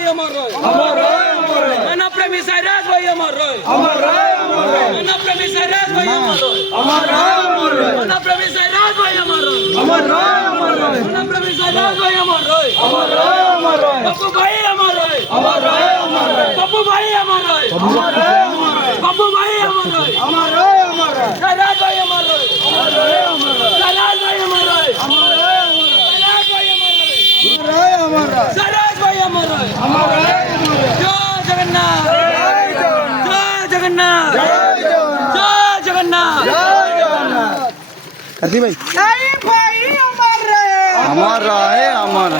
ভাই আমার রয় মানবপ্রেমী সাইরাজ ভাই আমার রয় মানবপ্রেমী সাইরাজ ভাই আমার রয় মানবপ্রেমী সাইরাজ ভাই আমার রয় মানবপ্রেমী সাইরাজ ভাই আমার রয় বাপু ভাই আমার রয় বাপু ভাই আমার রয় বাপু ভাই আমার রয় সাইরাজ ভাই আমার রয় সাইরাজ ভাই আমার রয় সাইরাজ ভাই আমার রয় জয় জগন্নাথ জয় জগন্নাথ জয় জগন্নাথ करती भाई भाई हमारा हमारा है हमारा